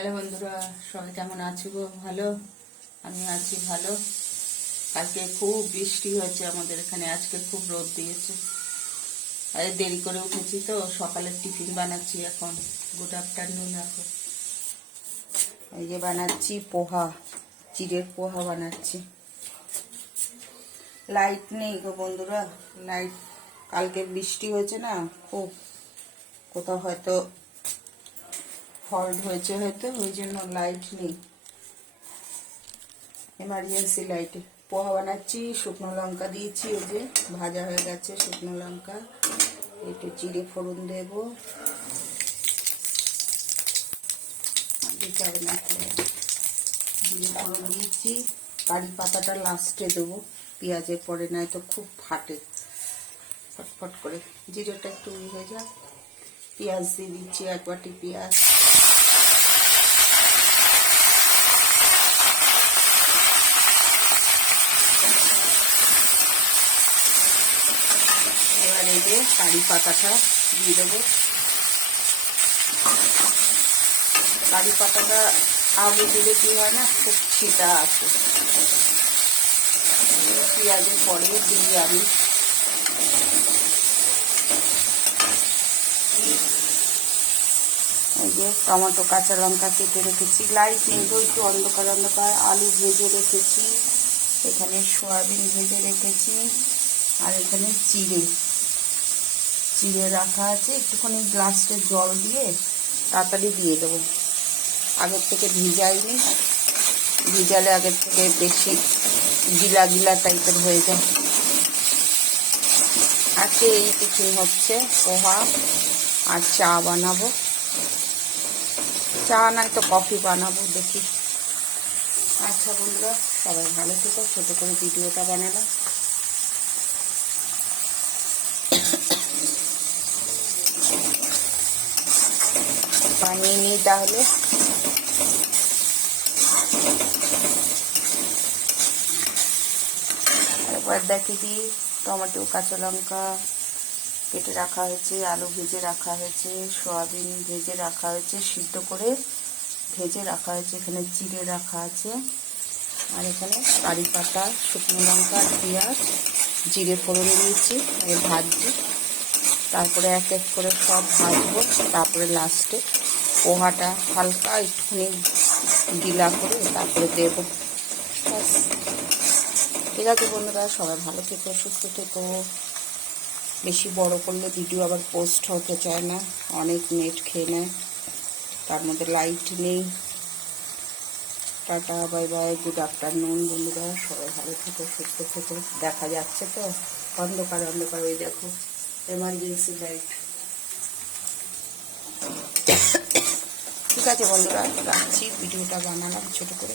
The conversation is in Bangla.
হ্যালো বন্ধুরা, সবাই কেমন আছো গো? ভালো? আমি আছি ভালো। কালকে খুব বৃষ্টি হয়েছে আমাদের এখানে, আজকে খুব রোদ দিয়েছে। আরে দেরি করে উঠেছি তো, সকালের টিফিন বানাচ্ছি এখন। Good afternoon. এখন এই যে বানাচ্ছি পোহা, চিড়ের পোহা বানাচ্ছি। লাইট নেই গো বন্ধুরা, লাইট কালকে বৃষ্টি হয়েছে না খুব, কোথাও হয়তো ফল্ট হয়েছে, হয়তো ওই জন্য লাইট নেই, এমার্জেন্সি লাইটে। পোহা বানাচ্ছি, শুকনো লঙ্কা দিয়েছি, ওই যে ভাজা হয়ে গেছে শুকনো লঙ্কা। একটু জিরে ফোড়ন দেব, জিরে ফোড়ন দিচ্ছি। কারি পাতাটা লাস্টে দেবো, পেঁয়াজের পরে, নয় তো খুব ফাটে ফটফট করে। জিরেটা একটু হয়ে যাক, পেঁয়াজ দিয়ে দিচ্ছি, এক বাটি পেঁয়াজ। এবার এই যে কারি পাতাটা দিয়ে দেবো। কারি পাতাটা আগে দিলে কি হয় না, খুব ছিটা আসে। পেঁয়াজের পরে দিই আমি এই যে টমেটো, কাঁচা লঙ্কা কেটে রেখেছি। লাইট নেই তো, একটু অন্ধকার অন্ধকার। আলু ভেজে রেখেছি, এখানে সয়াবিন ভেজে রেখেছি, আর এখানে চিড়ে রাখা আছে। একটুখানি গ্লাসে জল দিয়ে তাড়াতাড়ি দিয়ে দেবো, আগের থেকে ভিজাইনি, ভিজালে আগের থেকে বেশি গিলা গিলা টাইপের হয়ে যায়। আজকে এই টিফিন হচ্ছে পোহা আর চা বানাবো। চা নাই তো কফি বানাবো, দেখি। আচ্ছা বন্ধুরা, সবাই ভালো থেকো। ছোটো করে ভিডিওটা বানালাম। বানিয়ে নিই তাহলে। এবার দেখে দিই, টমেটো, কাঁচা লঙ্কা কেটে রাখা হয়েছে, আলু ভেজে রাখা হয়েছে, সয়াবিন ভেজে রাখা হয়েছে, সিদ্ধ করে ভেজে রাখা হয়েছে, এখানে জিরে রাখা আছে, আর এখানে কারি পাতা, শুকনো লঙ্কা, পেঁয়াজ, জিরে ফোড়ন দিয়েছি, ভাজছি। তারপরে এক এক করে সব ভাজবো, তারপরে লাস্টে পোহাটা হালকা একটুখানি গিলা করে তারপরে দেবো। ঠিক আছে বন্ধুরা, সবাই ভালো থেকো, সুস্থ থেকো। বেশি বড় করলে ভিডিও আবার পোস্ট হতে চায় না, অনেক নেট খেয়ে নেয়, তার মধ্যে লাইট নেই। Tata, bye bye, good afternoon বন্ধুরা, সবাই ভালো থেকো, সুস্থ থেকো। দেখা যাচ্ছে তো অন্ধকার অন্ধকার, ওই দেখো এমার্জেন্সি লাইট। ঠিক আছে বন্ধুরা, রাখছি, ভিডিওটা বানালাম ছোট করে।